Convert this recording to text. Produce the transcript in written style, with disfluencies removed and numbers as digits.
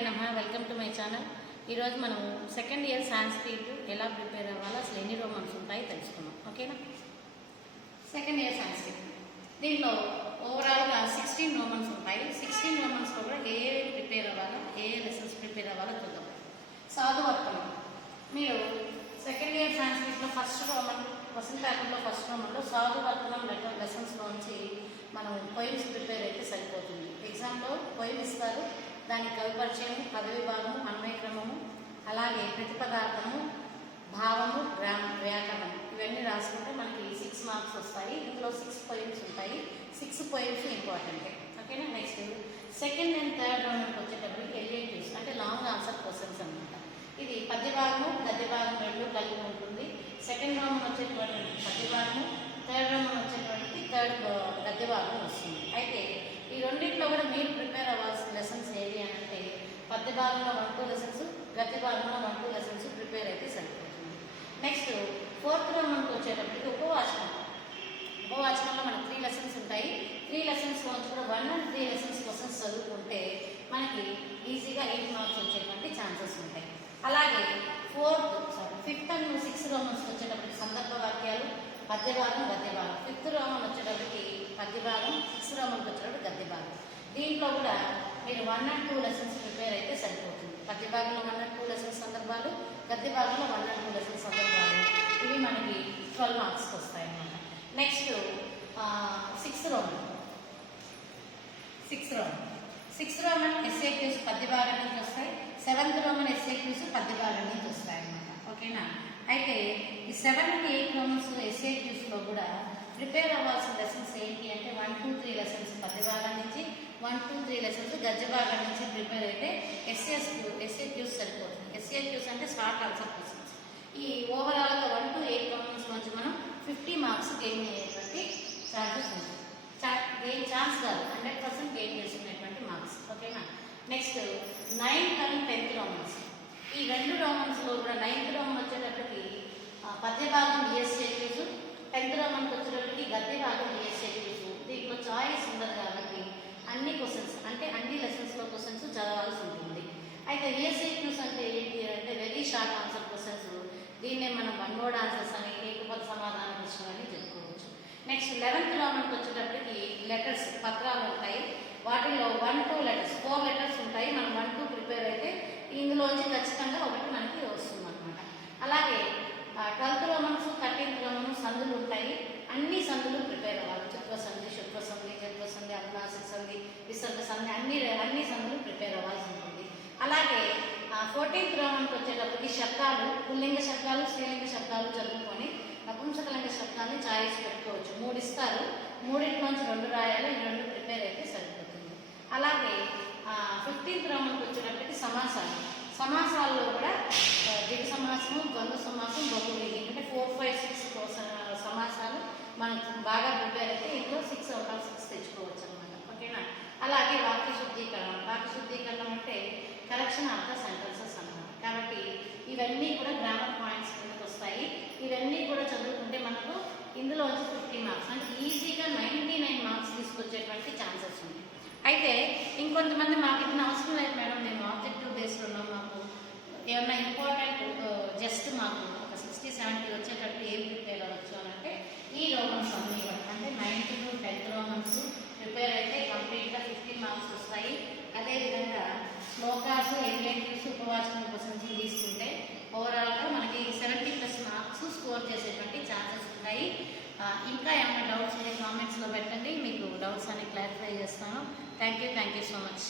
శ్రీమాత్రే నమః. Welcome to my channel. ఈరోజు మనం సెకండ్ ఇయర్ సాంస్క్రిట్ ఎలా ప్రిపేర్ అవ్వాలో, అసలు ఎన్ని రోమన్స్ ఉంటాయి తెలుసుకుందాం. ఓకేనా? సెకండ్ ఇయర్ సాంస్క్రిట్ దీంట్లో ఓవరాల్గా 16 రోమన్స్ ఉంటాయి. 16 రోమన్స్లో కూడా ఏ ప్రిపేర్ అవ్వాలో, ఏ లెసన్స్ ప్రిపేర్ అవ్వాలో చూద్దాం. సాధు వర్తనం మీరు సెకండ్ ఇయర్ సాంస్క్రిట్లో ఫస్ట్ రోమన్ క్వశ్చన్ పేపర్లో ఫస్ట్ రోమన్లో సాధు వర్తనం లెసన్స్లోంచి మనం పోయిమ్స్ ప్రిపేర్ అయితే సరిపోతుంది. ఎగ్జామ్లో పోయిమ్ ఇస్తారు, దానికి కవి పరిచయం, పదవి భాగము, అన్వయ క్రమము, అలాగే ప్రతిపదార్థము, భావము, వ్యాకరణం ఇవన్నీ రాసుకుంటే మనకి 6 మార్క్స్ వస్తాయి. ఇందులో 6 పోయిమ్స్ ఉంటాయి. 6 పోయిమ్స్ ఇంపార్టెంటే. ఓకేనా? నెక్స్ట్ సెకండ్ అండ్ థర్డ్ రౌండ్కి వచ్చేటప్పటికి ఎలియేటివ్స్ అంటే లాంగ్ ఆన్సర్ క్వశ్చన్స్ అనమాట. ఇది పద్య భాగము గద్య భాగం రెండు కలిగి ఉంటుంది. సెకండ్ రౌండ్ వచ్చేటువంటి పద్య భాగము, థర్డ్ రౌండ్ వచ్చేటువంటి గద్య భాగం వస్తుంది. అయితే ఈ రెండింటిలో కూడా మీరు ప్రిపేర్ అవ్వాల్సిన లెసన్స్ ఏవి అని అంటే పద్య భాగంలో 1-2 లెసన్స్, గద్య భాగంలో 1-2 లెసన్స్ ప్రిపేర్ అయితే సరిపోతుంది. నెక్స్ట్ ఫోర్త్ రౌండ్కి వచ్చేటప్పటికి ఉపవాచకంలో మనకు 3 లెసన్స్ ఉంటాయి. 3 లెసన్స్ నుంచి కూడా 1 and 3 లెసన్స్ క్వశ్చన్స్ చదువుకుంటే మనకి ఈజీగా 8 మార్క్స్ వచ్చేటువంటి ఛాన్సెస్ ఉంటాయి. అలాగే ఫిఫ్త్ అండ్ 6th రోమన్స్ వచ్చేటప్పటికి సందర్భ వాక్యాలు, పద్య భాగం, గద్య భాగం. 5th రోమన్ వచ్చేటప్పటికి పద్య భాగం, 6th రోమన్కి వచ్చేటప్పటికి గద్య భాగం. దీంట్లో కూడా మీరు 1 and 2 లెసన్స్ ప్రిపేర్ అయితే సరిపోతుంది. పద్య భాగంలో 1 and 2 లెసన్స్ సందర్భాలు, గద్య భాగంలో 1 and 2 లెసన్స్ సందర్భాలు. ఇవి మనకి 12 మార్క్స్కి వస్తాయి అన్నమాట. నెక్స్ట్ 6th రోమన్ ఎస్ఏక్యూస్ పద్య భాగం నుంచి వస్తాయి. 7th రోమన్ ఎస్ఏక్యూస్ పద్య భాగం నుంచి వస్తాయి అన్నమాట. ఓకేనా? అయితే ఈ 7 and 8 రోమన్స్ ఎస్ఏక్యూస్లో కూడా ప్రిపేర్ అవ్వాల్సిన లెసన్స్ ఏంటి అంటే 1-2-3 లెసన్స్ పద్య భాగం నుంచి, 1-2-3 లెసన్స్ గద్య భాగం నుంచి ప్రిపేర్ అయితే ఎస్ఏక్యూస్ సరిపోతుంది. ఎస్ఏక్యూస్ అంటే షార్ట్ ఆన్సర్ క్వశ్చన్స్. ఈ ఓవరాల్గా 1-8 రోమన్స్ నుంచి మనం 50 మార్క్స్ గెయిన్ అయ్యేటువంటి ఛాన్సెస్ ఉంటుంది. ఛాన్స్ కాదు, 100% గెయిన్ చేసుకునేటువంటి మార్క్స్. ఓకేనా? Next 9th and 10th Romans. ఈ 2 రోమన్స్లో కూడా 9th రోమన్ వచ్చేటప్పటికి పద్య భాగం డిఎస్ఏక్యూస్, 10th రోమన్కి వచ్చేటప్పటికి గద్య భాగం డిఎస్ఏక్యూస్. దీంట్లో చాయిస్ ఉండదు కాబట్టి అన్ని క్వశ్చన్స్ అంటే అన్ని లెసన్స్లో క్వశ్చన్స్ చదవాల్సి ఉంటుంది. అయితే డిఎస్ఏక్యూస్ అంటే ఏంటి అంటే వెరీ షార్ట్ ఆన్సర్ క్వశ్చన్స్. దీన్నే మనం వన్ వర్డ్ ఆన్సర్స్ అని, ఏకపద సమాధాన ప్రశ్నలు అని చెప్పుకోవచ్చు. నెక్స్ట్ 11th రోమన్కి వచ్చేటప్పటికి లెటర్స్, పత్రాలు ఉంటాయి. వాటిలో 1-2 లెటర్స్, 4 లెటర్స్ ఉంటాయి. మనం 1-2 ప్రిపేర్ అయితే ఇందులోంచి ఖచ్చితంగా ఒకటి మనకి వస్తుంది అనమాట. అలాగే 12th రోమన్స్, 13th రోమన్ సందులు ఉంటాయి. అన్ని సందులు ప్రిపేర్ అవ్వాలి. చుత్వ సంధి, శుత్వ సంధి, జత్వ సంధి, అనునాసిక సంధి, విసర్గ సంధి, అన్ని సందులు ప్రిపేర్ అవ్వాల్సి ఉంటుంది. అలాగే 14th రోమన్కి వచ్చేటప్పటికి శబ్దాలు, పుల్లింగ శబ్దాలు, స్త్రీలింగ శబ్దాలు చదువుకొని నపుంసకలింగ శబ్దాన్ని చాయిస్ పెట్టుకోవచ్చు. 3 ఇస్తారు, 3 నుంచి 2 రాయాలి. ఈ 2 ప్రిపేర్ అయితే సరిపోతుంది. అలాగే 15th రోమన్కి వచ్చేటప్పటికి సమాసాల్లో కూడా దిగ సమాసము, ద్వంద్వ సమాసం, బహువ్రీహి అంటే 4, 5, 6 సమాసాలు మనకు బాగా ప్రిపేర్ అయితే ఇందులో 6 out of 6 తెచ్చుకోవచ్చు అనమాట. ఓకేనా? అలాగే వాక్య శుద్ధీకరణం అంటే కరెక్షన్ ఆఫ్ ద సెంటెన్సెస్ అన్నమాట. కాబట్టి ఇవన్నీ కూడా గ్రామర్ పాయింట్స్ కిందకి వస్తాయి. ఇవన్నీ కూడా చదువుకుంటే మనకు ఇందులో 50 మార్క్స్ అంటే ఈజీగా 99 మార్క్స్ తీసుకొచ్చేటువంటి ఛాన్సెస్ ఉన్నాయి. అయితే ఇంకొంతమంది మాకు ఇది అవసరం లేదు మేడం, మేము ఆబ్జెక్టివ్ బేస్డ్ ఉన్నాం, మాకు ఏమన్నా ఇంపార్టెంట్ జస్ట్ మాకు ఒక 60-70 వచ్చేటట్టు ఏం ప్రిపేర్ అవ్వచ్చు అని అంటే ఈ రోమన్స్ అన్నీ అంటే 9th to 10th Romans prepare అయితే కంప్లీట్గా 50 మార్క్స్ వస్తాయి. అదేవిధంగా శ్లోకాస్, ఎలియేటివ్స్, ఉపవాచకం క్వశ్చన్స్ తీసుకుంటే ఓవరాల్గా మనకి 70+ మార్క్స్ స్కోర్ చేసేటువంటి ఛాన్సెస్ ఉంటాయి. ఇంకా ఏమైనా డౌట్స్ ఉంటే కామెంట్స్లో పెట్టండి, మీకు డౌట్స్ అన్ని క్లారిఫై చేస్తాను. Thank you so much.